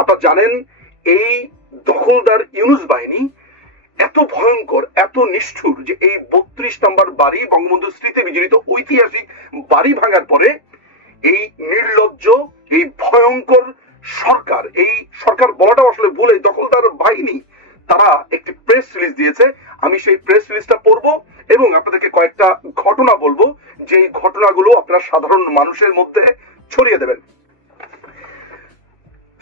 আপনারা জানেন এই দখলদার ইউনূস বাহিনী এত ভয়ঙ্কর, এত নিষ্ঠুর যে এই 32 নম্বর বাড়ি, বঙ্গবন্ধু স্মৃতি বিজড়িত ঐতিহাসিক বাড়ি ভাঙার পরে এই নির্লজ্জ, এই ভয়ঙ্কর সরকার, এই সরকার বলাটাও আসলে ভুল, এই দখলদার বাহিনী তারা একটি প্রেস রিলিজ দিয়েছে। আমি সেই প্রেস রিলিজটা পড়বো এবং আপনাদেরকে কয়েকটা ঘটনা বলবো, যে ঘটনাগুলো আপনারা সাধারণ মানুষের মধ্যে ছড়িয়ে দেবেন।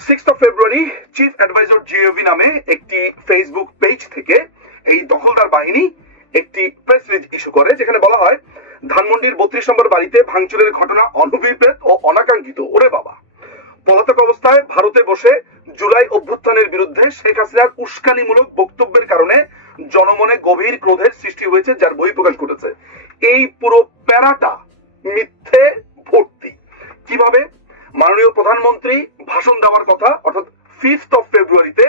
6 ফেব্রুয়ারি চিফ অ্যাডভাইজার জিওভি নামে একটি ফেসবুক পেজ থেকে এই দখলদার বাহিনী একটি প্রেস রিলিজ ইস্যু করে, যেখানে বলা হয় ধানমন্ডির 32 নম্বর বাড়িতে ভাঙচুরের ঘটনা অনভিপ্রেত ও অনাকাঙ্ক্ষিত। ওরে বাবা! পলাতক অবস্থায় ভারতে বসে জুলাই অভ্যুত্থানের বিরুদ্ধে শেখ হাসিনার উস্কানিমূলক বক্তব্যের কারণে জনমনে গভীর ক্রোধের সৃষ্টি হয়েছে, যার বহিঃপ্রকাশ ঘটেছে। এই পুরো প্যারাটা মিথ্যে ভর্তি। কিভাবে? মাননীয় প্রধানমন্ত্রী ভাষণ দেওয়ার কথা, অর্থাৎ 5 ফেব্রুয়ারিতে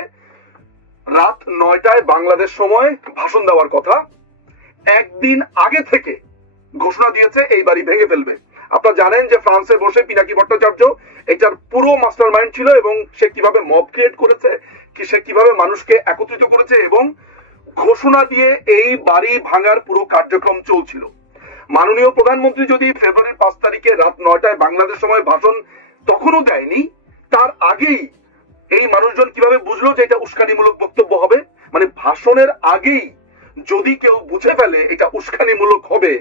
রাত 9টায় বাংলাদেশ সময় ভাষণ দেওয়ার কথা, একদিন আগে থেকে ঘোষণা দিয়েছে এই বাড়ি ভেঙে ফেলবে। আপনারা জানেন যে ফ্রান্সে বসে পিনাকি ভট্টাচার্য এটার পুরো মাস্টার মাইন্ড ছিল, এবং সে কিভাবে মব ক্রিয়েট করেছে, সে কিভাবে মানুষকে একত্রিত করেছে, এবং ঘোষণা দিয়ে এই বাড়ি ভাঙার পুরো কার্যক্রম চলছিল। মাননীয় প্রধানমন্ত্রী যদি ফেব্রুয়ারির 5 তারিখে রাত 9টায় বাংলাদেশ সময় ভাষণ তখনও দেয়নি, তার আগেই এই মানুষজন কিভাবে বুঝলো যে এটা উস্কানিমূলক বক্তব্য হবে? মানে ভাষণের আগেই যদি কেউ বুঝে ফেলে এটা উস্কানিমূলক হবে,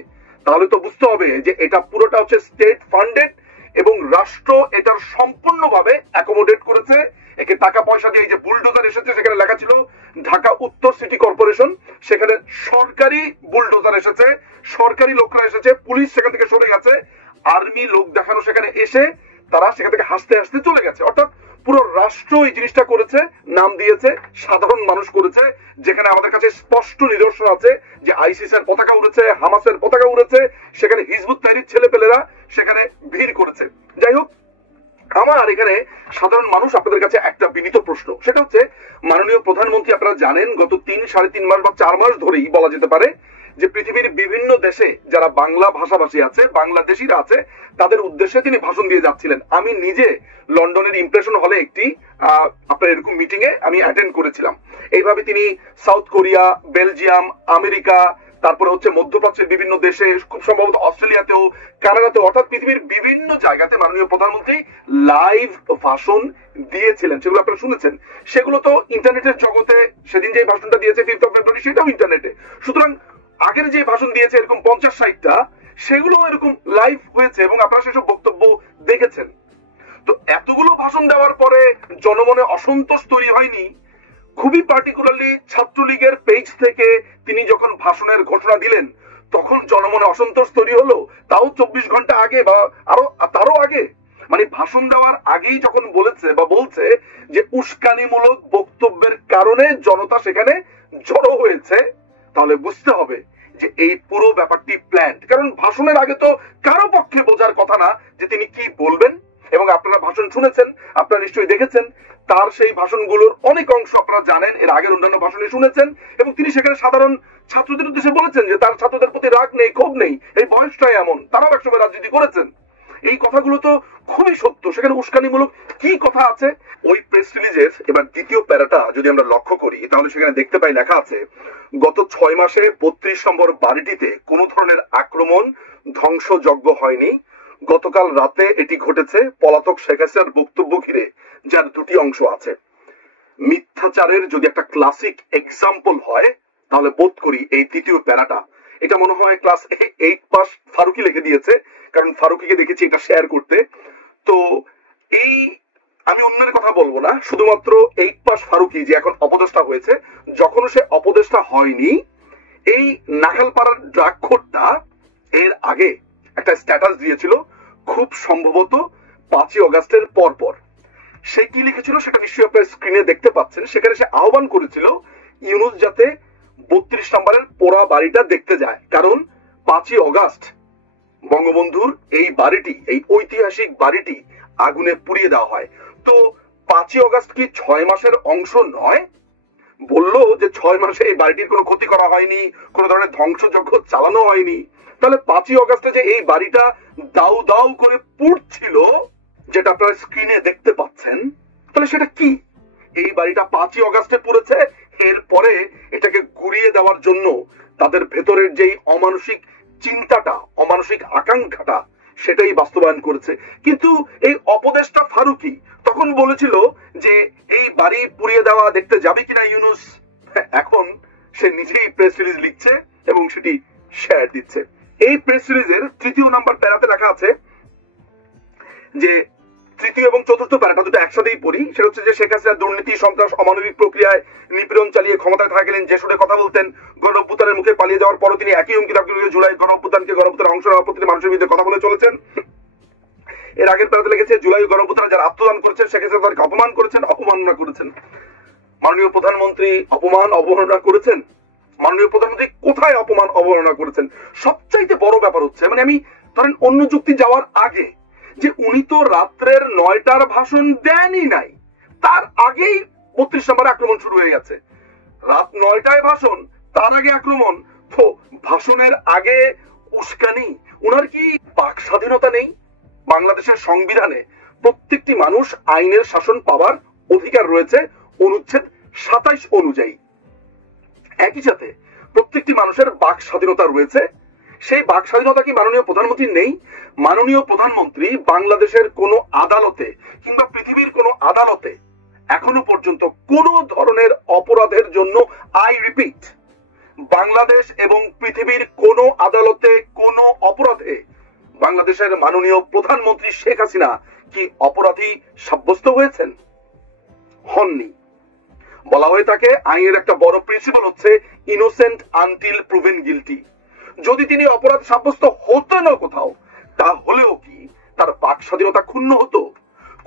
তাহলে তো বুঝতে হবে যে এটা পুরোটা হচ্ছে স্টেট ফান্ডেড এবং রাষ্ট্র এটার সম্পূর্ণভাবে অ্যাকোমোডেট করেছে। একে টাকা পয়সা দিয়ে, এই যে বুলডোজার এসেছে সেখানে লেখা ছিল ঢাকা উত্তর সিটি কর্পোরেশন, সেখানে সরকারি বুলডোজার এসেছে, সরকারি লোকরা এসেছে, পুলিশ সেখান থেকে সরে গেছে, আর্মি লোক দেখানো সেখানে এসে তারা সেখান থেকে হাসতে হাসতে চলে গেছে। অর্থাৎ পুরো রাষ্ট্র এই জিনিসটা করেছে, নাম দিয়েছে সাধারণ মানুষ করেছে, যেখানে আমাদের কাছে স্পষ্ট নিদর্শন আছে যে আইসিসের পতাকা উড়েছে, হামাসের পতাকা উড়েছে, সেখানে হিজবুত তাহরির ছেলেপেলেরা সেখানে ভিড় করেছে। যাই হোক, আমার এখানে সাধারণ মানুষ আপনাদের কাছে একটা বিনীত প্রশ্ন, সেটা হচ্ছে মাননীয় প্রধানমন্ত্রী আপনারা জানেন গত 3-3.5 মাস বা 4 মাস ধরেই বলা যেতে পারে যে পৃথিবীর বিভিন্ন দেশে যারা বাংলা ভাষাভাষী আছে, বাংলাদেশিরা আছে, তাদের উদ্দেশ্যে তিনি ভাষণ দিয়ে যাচ্ছিলেন। আমি নিজে লন্ডনের ইমপ্রেশন হলে একটি আপনার এরকম মিটিং এ আমি অ্যাটেন্ড করেছিলাম। এইভাবে তিনি সাউথ কোরিয়া, বেলজিয়াম, আমেরিকা, তারপরে হচ্ছে মধ্যপ্রাচ্যের বিভিন্ন দেশে, খুব সম্ভবত অস্ট্রেলিয়াতেও, কানাডাতেও, অর্থাৎ পৃথিবীর বিভিন্ন জায়গাতে মাননীয় প্রধানমন্ত্রী লাইভ ভাষণ দিয়েছিলেন। সেগুলো আপনারা শুনেছেন। সেগুলো তো ইন্টারনেটের জগতে, সেদিন যে ভাষণটা দিয়েছে 5 ফেব্রুয়ারি সেটাও ইন্টারনেটে। সুতরাং আগের যে ভাষণ দিয়েছে এরকম 50-60টা, সেগুলো এরকম লাইভ হয়েছে এবং আপনারা সেসব বক্তব্য দেখেছেন। তো এতগুলো ভাষণ দেওয়ার পরে জনমনে অসন্তোষ তৈরি হয়নি? খুবই পার্টিকুলারলি ছাত্রলীগের পেজ থেকে তিনি যখন ভাষণের ঘোষণা দিলেন তখন জনমনে অসন্তোষ তৈরি হলো, তাও 24 ঘন্টা আগে বা তারও আগে। মানে ভাষণ দেওয়ার আগেই যখন বলেছে বা বলছে যে উস্কানিমূলক বক্তব্যের কারণে জনতা সেখানে জড়ো হয়েছে, তাহলে বুঝতে হবে যে এই পুরো ব্যাপারটি প্ল্যান্ড। কারণ ভাষণের আগে তো কারো পক্ষে বোঝার কথা না যে তিনি কি বলবেন। এবং আপনারা ভাষণ শুনেছেন, আপনারা নিশ্চয়ই দেখেছেন, তার সেই ভাষণগুলোর অনেক অংশ আপনারা জানেন, এর আগের অন্যান্য ভাষণে শুনেছেন, এবং তিনি সেখানে সাধারণ ছাত্রদের উদ্দেশ্যে বলেছেন যে তার ছাত্রদের প্রতি রাগ নেই, ক্ষোভ নেই, এই বয়সটাই এমন, তারাও একসময় রাজনীতি করেছেন। এই কথাগুলো তো খুবই সত্য। সেখানে উস্কানিমূলক কি কথা আছে? ওই প্রেস রিলিজের এবার দ্বিতীয় প্যারাটা যদি আমরা লক্ষ্য করি, তাহলে সেখানে দেখতে পাই লেখা আছে গত 6 মাসে 32 নম্বর বাড়িটিতে কোনো ধরনের আক্রমণ, ধ্বংসযজ্ঞ হয়নি। গতকাল রাতে এটি ঘটেছে পলাতক শেখ হাসিনার বক্তব্য ঘিরে, যার দুটি অংশ আছে। মিথ্যাচারের যদি একটা ক্লাসিক এক্সাম্পল হয়, তাহলে বোধ করি এই তৃতীয় প্যারাটা, এটা মনে হয় ক্লাস 8 পাস ফারুকি লিখে দিয়েছে, কারণ ফারুকিকে দেখেছি এটা শেয়ার করতে। তো এই, আমি অন্যের কথা বলবো না, শুধুমাত্র 8 পাস ফারুকি যে এখন অপদেষ্টা হয়েছে, যখন সে অপদেষ্টা হয়নি, এই নাখালপাড়ার ড্রাগখোরটা এর আগে একটা স্ট্যাটাস দিয়েছিল, খুব সম্ভবত 5ই অগাস্টের পর। সে কি লিখেছিল সেটা নিশ্চয়ই আপনারা স্ক্রিনে দেখতে পাচ্ছেন। সেখানে সে আহ্বান করেছিল ইউনূস যাতে 32 নম্বরের পোড়া বাড়িটা দেখতে যায়, কারণ 5ই অগাস্ট বঙ্গবন্ধুর এই বাড়িটি, এই ঐতিহাসিক বাড়িটি আগুনে পুড়িয়ে দেওয়া হয়। তো 5ই অগাস্ট কি 6 মাসের অংশ নয়? বললো যে 6 মাসে এই বাড়িটির কোনো ক্ষতি করা হয়নি, কোনো ধরনের ধ্বংসযজ্ঞ চালানো হয়নি। তাহলে 5ই অগাস্টে যে এই বাড়িটা দাউ দাউ করে পুড়ছিল, যেটা আপনারা স্ক্রিনে দেখতে পাচ্ছেন, তাহলে সেটা কি? এই বাড়িটা 5ই অগাস্টে পড়েছে, এরপরে এটাকে ঘুরিয়ে দেওয়ার জন্য তাদের ভেতরের যেই অমানসিক চিন্তাটা, অমানসিক আকাঙ্ক্ষাটা, সেটাই বাস্তবায়ন করেছে। কিন্তু এই অপদেষ্টা ফারুকী তখন বলেছিল যে এই বাড়ি পুড়িয়ে দেওয়া দেখতে যাবে কিনা ইউনূস। এখন সে নিজেই প্রেস রিলিজ লিখছে এবং সেটি শেয়ার দিচ্ছে। এই প্রেস রিলিজের 3য় নাম্বার প্যারাতে লেখা আছে যে, 3য় এবং 4র্থ প্যারাটা দুটো একসাথেই পড়ি। সেটা হচ্ছে যে, শেখ হাসিনা দুর্নীতি, সন্ত্রাস, অমানবিক প্রক্রিয়ায় নিপীড়ন চালিয়ে ক্ষমতায় থাকলেন, যে সুরে কথা বলতেন, গণঅভ্যুত্থানের মুখে পালিয়ে যাওয়ার পরও তিনি একই হুমকি দাবি করে জুলাই গণঅভ্যুত্থানে অংশ নেওয়ার প্রতিটি মানুষের বিরুদ্ধে কথা বলে চলেছেন। এর আগের প্যারাতে লিখেছে, জুলাই গণঅভ্যুত্থানে যারা আত্মদান করেছেন, শেখ হাসিনা তাদেরকে অপমান করেছেন, অপমাননা করেছেন। মাননীয় প্রধানমন্ত্রী অপমান অবমাননা করেছেন? মাননীয় প্রধানমন্ত্রী কোথায় অপমান অবমাননা করেছেন? সবচাইতে বড় ব্যাপার হচ্ছে, মানে আমি ধরেন অন্য যুক্তি যাওয়ার আগে, যে উনি তো রাত্রের 9টার ভাষণ দেনই নাই, তার আগেই 32 নম্বরে আক্রমণ শুরু হয়ে গেছে। রাত 9টায় ভাষণ, তার আগে আক্রমণ। তো ভাষণের আগে উস্কানি। উনার কি বাক স্বাধীনতা নেই? বাংলাদেশের সংবিধানে প্রত্যেকটি মানুষ আইনের শাসন পাওয়ার অধিকার রয়েছে অনুচ্ছেদ 27 অনুযায়ী। একই সাথে প্রত্যেকটি মানুষের বাক স্বাধীনতা রয়েছে। সেই বাক স্বাধীনতা কি মাননীয় প্রধানমন্ত্রীর নেই? মাননীয় প্রধানমন্ত্রী বাংলাদেশের কোন আদালতে কিংবা পৃথিবীর কোন আদালতে এখনো পর্যন্ত কোন ধরনের অপরাধের জন্য, আই রিপিট, বাংলাদেশ এবং পৃথিবীর কোন আদালতে কোন অপরাধে বাংলাদেশের মাননীয় প্রধানমন্ত্রী শেখ হাসিনা কি অপরাধী সাব্যস্ত হয়েছেন? হননি। বলা হয়ে থাকে, আইনের একটা বড় প্রিন্সিপাল হচ্ছে ইনোসেন্ট আনটিল প্রুভেন গিলটি। যদি তিনি অপরাধ সাব্যস্ত হতেন কোথাও, তাহলেও কি তার বাক স্বাধীনতা ক্ষুণ্ণ হতো?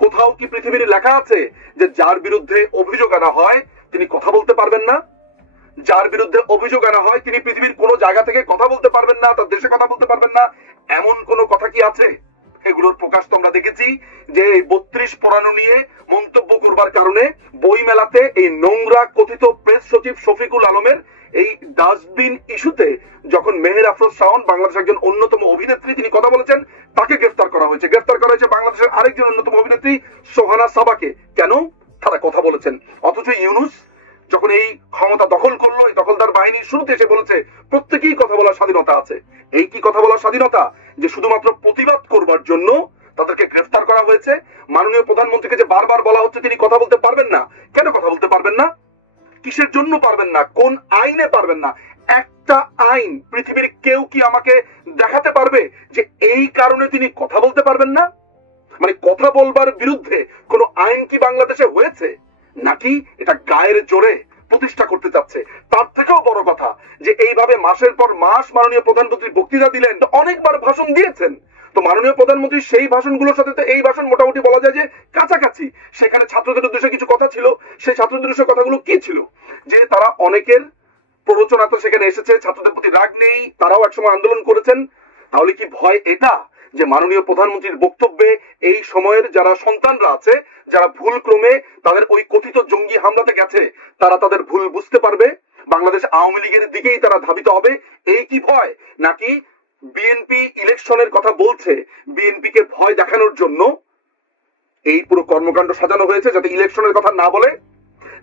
কোথাও কি পৃথিবীর লেখা আছে যে যার বিরুদ্ধে অভিযোগ আনা হয় তিনি কথা বলতে পারবেন না? যার বিরুদ্ধে অভিযোগ আনা হয় তিনি পৃথিবীর কোন জায়গা থেকে কথা বলতে পারবেন না, তার দেশে কথা বলতে পারবেন না, এমন কোন কথা কি আছে? এগুলোর প্রকাশ তো আমরা দেখেছি যে 32 পড়ানো নিয়ে মন্তব্য করবার কারণে বই মেলাতে এই নোংরা কথিত প্রেস সচিব শফিকুল আলমের এই ডাস্টবিন ইস্যুতে যখন মেহের আফরোজ শাওন, বাংলাদেশের একজন অন্যতম অভিনেত্রী, তিনি কথা বলেছেন, তাকে গ্রেফতার করা হয়েছে। গ্রেফতার করা হয়েছে বাংলাদেশের আরেকজন অন্যতম অভিনেত্রী সোহানা সাবাকে। কেন? তারা কথা বলেছেন। অথচ ইউনূস যখন এই ক্ষমতা দখল করলো, এই দখলদার বাহিনীর শুরুতে এসে বলেছে প্রত্যেকেই কথা বলার স্বাধীনতা আছে। এই কি কথা বলার স্বাধীনতা যে শুধুমাত্র প্রতিবাদ করবার জন্য তাদেরকে গ্রেফতার করা হয়েছে? মাননীয় প্রধানমন্ত্রীকে যে বারবার বলা হচ্ছে তিনি কথা বলতে পারবেন না, কেন কথা বলতে পারবেন না? কিসের জন্য পারবেন না? কোন আইনে পারবেন না? একটা আইন পৃথিবীর কেউ কি আমাকে দেখাতে পারবে যে এই কারণে তিনি কথা বলতে পারবেন না? মানে কথা বলবার বিরুদ্ধে কোন আইন কি বাংলাদেশে হয়েছে? নাকি এটা গায়ের জোরে প্রতিষ্ঠা করতে চাচ্ছে? তার থেকেও বড় কথা যে এইভাবে মাসের পর মাস মাননীয় প্রধানমন্ত্রী বক্তৃতা দিলেন, অনেকবার ভাষণ দিয়েছেন। তো মাননীয় প্রধানমন্ত্রী সেই ভাষণগুলোর সাথে তো এই ভাষণ মোটামুটি বলা যায় যে কাছাকাছি। সেখানে ছাত্রদের উদ্দেশ্যে কিছু কথা ছিল। সেই ছাত্রদের উদ্দেশ্যে কথাগুলো কি ছিল? যে তারা অনেকের প্ররোচনা তো সেখানে এসেছে, ছাত্রদের প্রতি রাগ নেই, তারাও একসময় আন্দোলন করেছেন। তাহলে কি ভয় এটা যে মাননীয় প্রধানমন্ত্রীর বক্তব্যে এই সময়ের যারা সন্তানরা আছে, যারা ভুল ক্রমে তাদের ওই কথিত জঙ্গি হামলাতে গেছে, তারা তাদের ভুল বুঝতে পারবে, বাংলাদেশ আওয়ামী লীগের দিকেই তারা ধাবিত হবে? এই কি ভয়? নাকি বিএনপি ইলেকশনের কথা বলছে, বিএনপি কে ভয় দেখানোর জন্য এই পুরো কর্মকাণ্ড সাজানো হয়েছে যাতে ইলেকশনের কথা না বলে?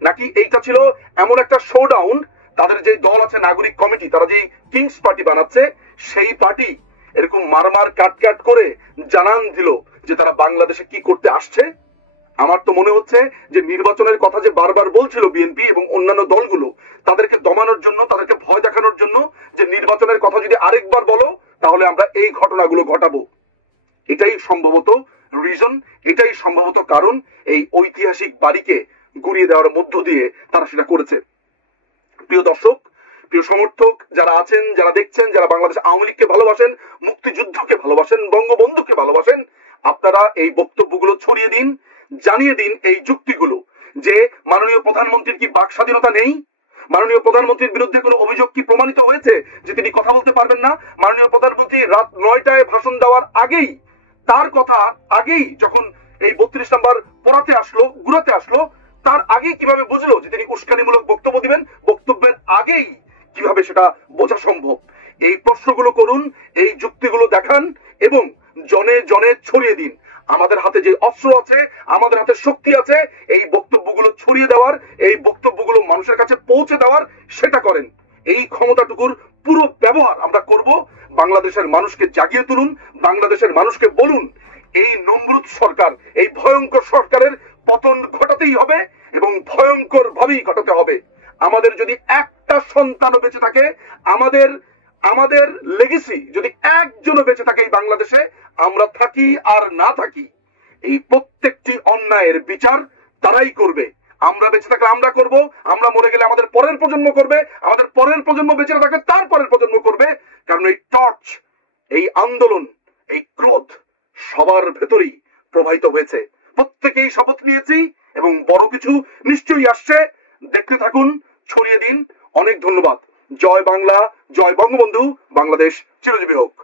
নাকি এইটা ছিল এমন একটা শোডাউন, তাদের যে দল আছে নাগরিক কমিটি, তারা যে কিংস পার্টি বানাচ্ছে, সেই পার্টি এরকম মারমার কাট করে জানান দিল যে তারা বাংলাদেশে কি করতে আসছে? আমার তো মনে হচ্ছে যে নির্বাচনের কথা যে বারবার বলছিল বিএনপি এবং অন্যান্য দলগুলো, তাদেরকে দমানোর জন্য, তাদেরকে ভয় দেখানোর জন্য, যে নির্বাচনের কথা যদি আরেকবার বলো তাহলে আমরা এই ঘটনাগুলো ঘটাবো। এটাই সম্ভবত রিজন, এটাই সম্ভবত কারণ এই ঐতিহাসিক বাড়িকে গুড়িয়ে দেওয়ার মধ্য দিয়ে তারা সেটা করেছে। প্রিয় দর্শক, প্রিয় সমর্থক যারা আছেন, যারা দেখছেন, যারা বাংলাদেশ আওয়ামী লীগকে ভালোবাসেন, মুক্তিযুদ্ধকে ভালোবাসেন, বঙ্গবন্ধুকে ভালোবাসেন, আপনারা এই বক্তব্যগুলো ছড়িয়ে দিন, জানিয়ে দিন এই যুক্তিগুলো যে মাননীয় প্রধানমন্ত্রীর কি বাক স্বাধীনতা নেই? মাননীয় প্রধানমন্ত্রীর বিরুদ্ধে কোনো অভিযোগ কি প্রমাণিত হয়েছে যে তিনি কথা বলতে পারবেন না? মাননীয় প্রধানমন্ত্রী রাত 9টায় ভাষণ দেওয়ার আগেই, তার কথা আগেই, যখন এই 32 নম্বর পড়াতে আসলো, ঘুরাতে আসলো, তার আগেই কিভাবে বুঝলো যে তিনি উস্কানিমূলক বক্তব্য দিবেন? বক্তব্যের আগেই কিভাবে সেটা বোঝা সম্ভব? এই প্রশ্নগুলো করুন, এই যুক্তিগুলো দেখান এবং জনে জনে ছড়িয়ে দিন। আমাদের হাতে যে অস্ত্র আছে, আমাদের হাতে শক্তি আছে, এই বক্তব্যগুলো ছড়িয়ে দেওয়ার, এই বক্তব্যগুলো মানুষের কাছে পৌঁছে দেওয়ার, সেটা করেন। এই ক্ষমতাটুকুর পুরো ব্যবহার আমরা করব। বাংলাদেশের মানুষকে জাগিয়ে তুলুন, বাংলাদেশের মানুষকে বলুন এই নমরুদ সরকার, এই ভয়ঙ্কর সরকারের পতন ঘটাতেই হবে এবং ভয়ঙ্কর ভাবেই ঘটাতে হবে। আমাদের যদি একটা সন্তানও বেঁচে থাকে, আমাদের আমাদের লেগেসি যদি একজনও বেঁচে থাকে এই বাংলাদেশে, আমরা থাকি আর না থাকি, এই প্রত্যেকটি অন্যায়ের বিচার তারাই করবে। আমরা বেঁচে থাকলে আমরা করব, আমরা মরে গেলে আমাদের পরের প্রজন্ম করবে, আমাদের পরের প্রজন্ম বেঁচে থাকলে তার পরের প্রজন্ম করবে। কারণ এই টর্চ, এই আন্দোলন, এই ক্রোধ সবার ভেতরেই প্রবাহিত হয়েছে। প্রত্যেকেই শপথ নিয়েছি এবং বড় কিছু নিশ্চয়ই আসছে। দেখতে থাকুন, ছড়িয়ে দিন। অনেক ধন্যবাদ। জয় বাংলা, জয় বঙ্গবন্ধু, বাংলাদেশ চিরজীবী হোক।